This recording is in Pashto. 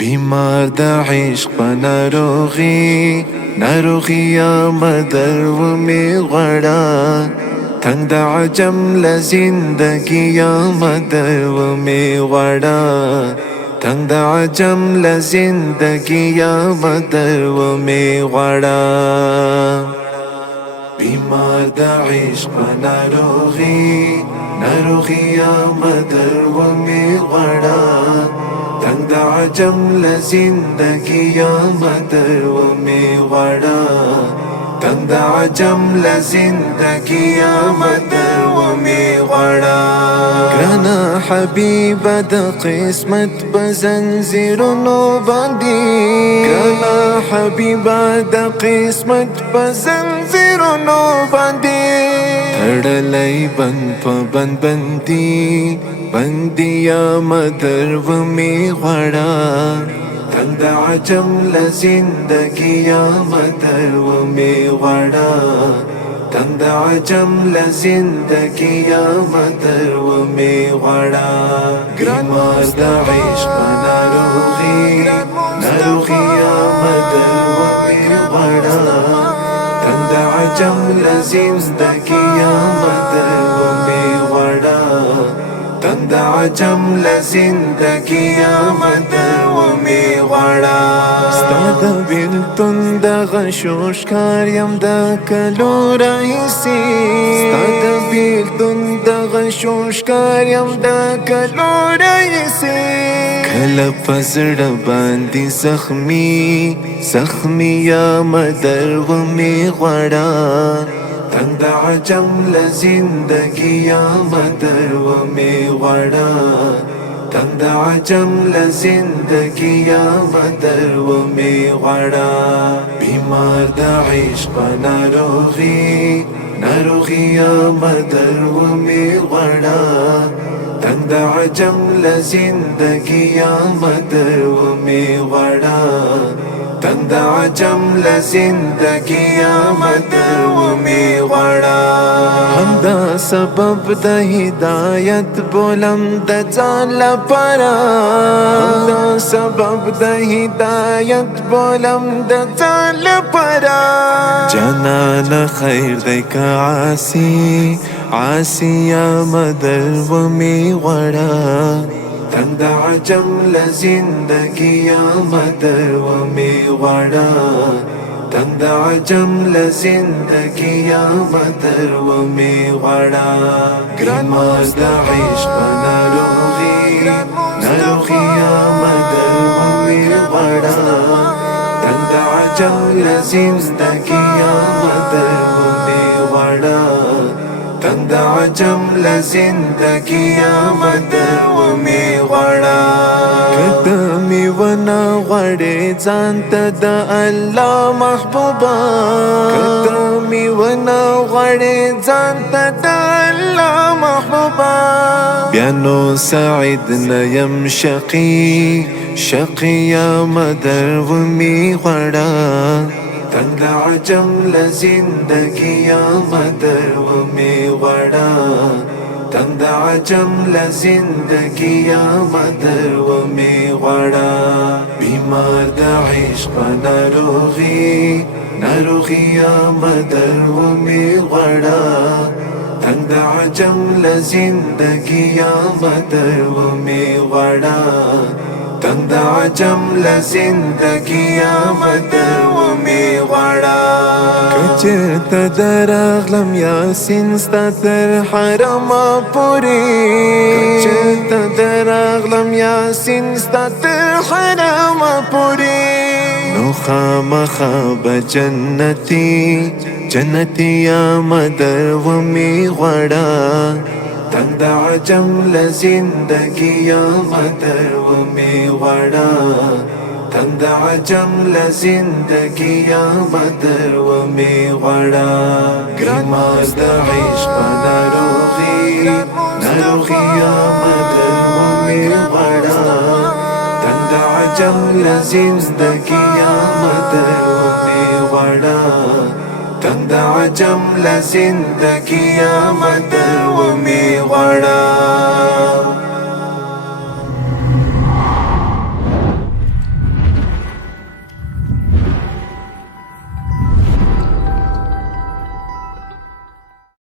بیمار د عشق په ناروغي مدر و می غړا تنگ د عجم ل زندگی مدر و می غړا تنگ د عجم ل زندگی مدر و می غړا بیمار د عشق په ناروغي مدر و می غړا تنگ د عجم ل زندگی مدر و می غړا تنگ د عجم ل زندگی مدر و می غړا ګرانه حبیبه د قسمت په زنځیرونو باندې ګرانه حبیبه د قسمت په زنځیرونو باندې تړلی بند په بندي یا مدر و می غړا تنگ د عجم ل زندگی مدر و می غړا تنگ د عجم ل زندگی مدر و می غړا بیمار د عشق ناروغي مدر و می غړا تنگ د عجم ل زندگی مدر و می غړا تنگ د عجم ل زندگی مدر و می غړا ستا د بیلتون دغه شوشکار یم د کلو راهیسې ستا د بیلتون دغه شوشکار یم د کلو راهیسې کله په زړه باندې زخمي یا مدر و می غړا تنگ د عجم ل زندگی مدر و می غړا تنگ د عجم ل زندگی مدر و می غړا بیمار د عشق ناروغي مدر و می غړا تنگ د عجم ل زندگی مدر و می غړا تنگ د عجم ل زندگی مدر و می غړا همدا سبب د هدایت بولم د ځان لپاره همدا سبب د هدایت بولم د ځان لپاره جانان خیر دی که عاصی یا مدر و می غړا تنگ د عجم ل زندگی مدر و می غړا تنگ د عجم ل زندگی مدر و می غړا بیمار د عشق ناروغي مدر و می غړا تنگ د عجم ل زندگی مدر و می غړا تنگ د عجم ل زندگی مدر و می غړا کته می ونه غړې ځان ته د الله محبوبا کته می ونه غړې ځان ته د الله محبوبا بیا نو سعید نه یم شقی یا مدر و می غړا تنگ د عجم ل زندگی مدر و می غړا تنگ د عجم ل زندگی مدر و می غړا بیمار د عشق ناروغي مدر و می غړا تنگ د عجم ل زندگی مدر و می غړا تنگ د عجم ل زندگی مدر و می غړا کچرته درغلم یاسین ستا تر حرم پورې کچرته درغلم یاسین ستا تر حرم پورې نو خامخا به جنتی یا مدر و می غړا تنگ د عجم ل زندگی مدر و می غړا تنگ د عجم ل زندگی مدر و می غړا بیمار د عشق ناروغي مدر و می غړا تنگ د عجم ل زندگی مدر و می غړا تنگ د عجم ل زندگی مدر و می غړا